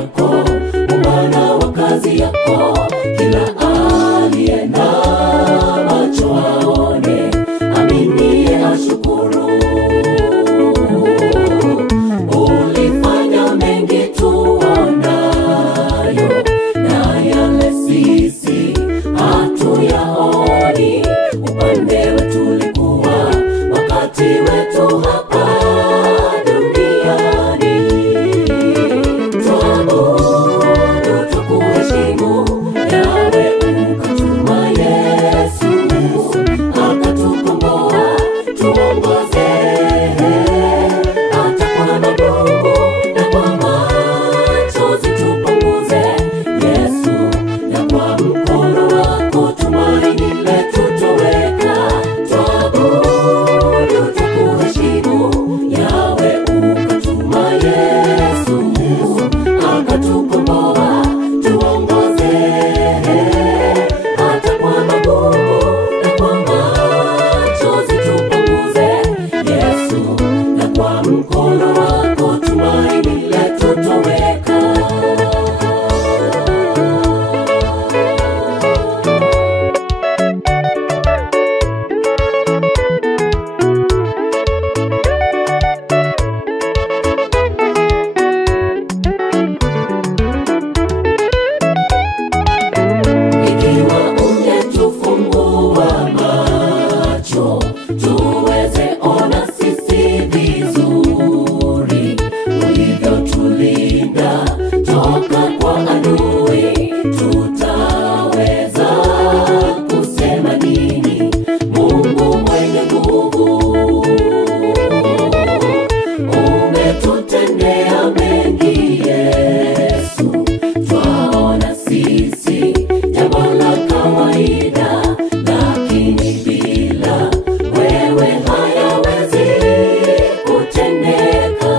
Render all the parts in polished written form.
yako, umana wa kazi yako. Kila aliye na macho aone, amini ashukuru. Ulifanya mengi tuonayo, na yale sisi hatuyaoni. Upande wetu ulikuwa wakati wetu hapa duniani. Tuabudu, tukuheshimu, Yawe ukatuma Yesu, akatukomboa, tuongoze hata kwa magumu na kwa machozi tupunguze. Yesu, na kwa mkono wako tumaini letu toweka. Tuabudu, tukuheshimu, Yawe ukatuma Yesu, akatukomboa, tuongoze hata kwa magumu na kwa machozi tupunguze. Yesu, na kwa mkono wako tumaini letu toweka. Ikiwa ungetufungua macho, tuweze ona sisi vizuri, ulivyotulinda toka kwa adui, tutaweza kusema nini? Mungu mwenye nguvu, umetutendea mengi Yesu. Twaona sisi jambo la kawaida, lakini bila wewe hayawezi kutendeka.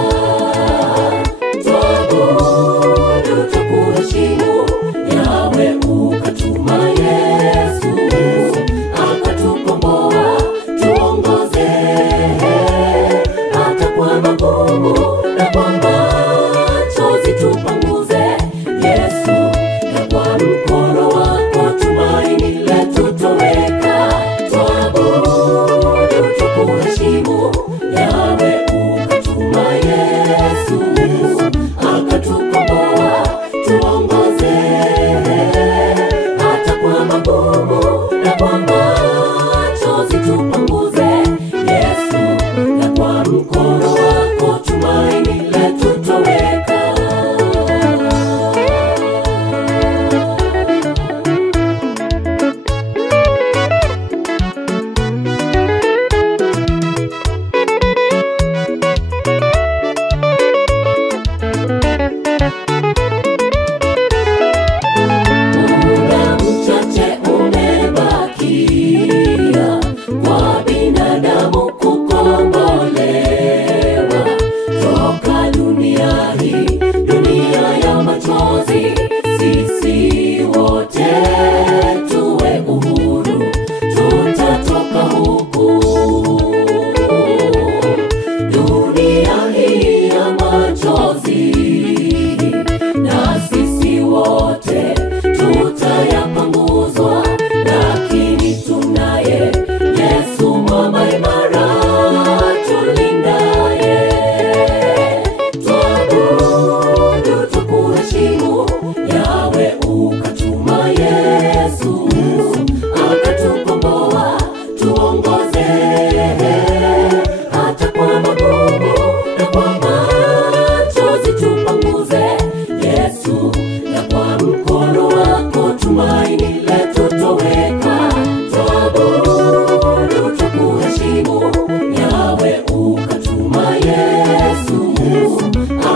Tuabudu, tukuheshimu, Yawe ukatuma Yesu, akatukomboa, tuongoze hata kwa magumu na kwa machozi tupunguze. Yesu, na kwa mkono wako tumaini letu toweka. Tuabudu, tukuheshimu, Yawe ukatuma Yesu, akatukomboa, tuongoze hata kwa magumu na kwa machozi tupunguze. Yesu, na kwa mkono wako tumaini letu toweka. Muda mchache umebakia kwa binadamu kukombolewa toka dunia hii, dunia ya machozi. Sisi wote tuwe uhuru, tutatoka huku. Dunia hii ya machozi, na sisi wote tutayapanguzwa, lakini tunaye Yesu mwamba imara tulindaye. Tuabudu, tukuheshimu, Yawe ukatuma Yesu, akatukomboa, tuongoze hata kwa magumu na kwa machozi tupunguze. Yesu, na kwa mkono wako tumaini letu toweka. Tuabudu, tukuheshimu, Yawe ukatuma Yesu,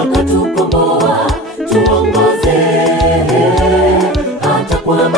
akatukomboa, tuongoze hata kwa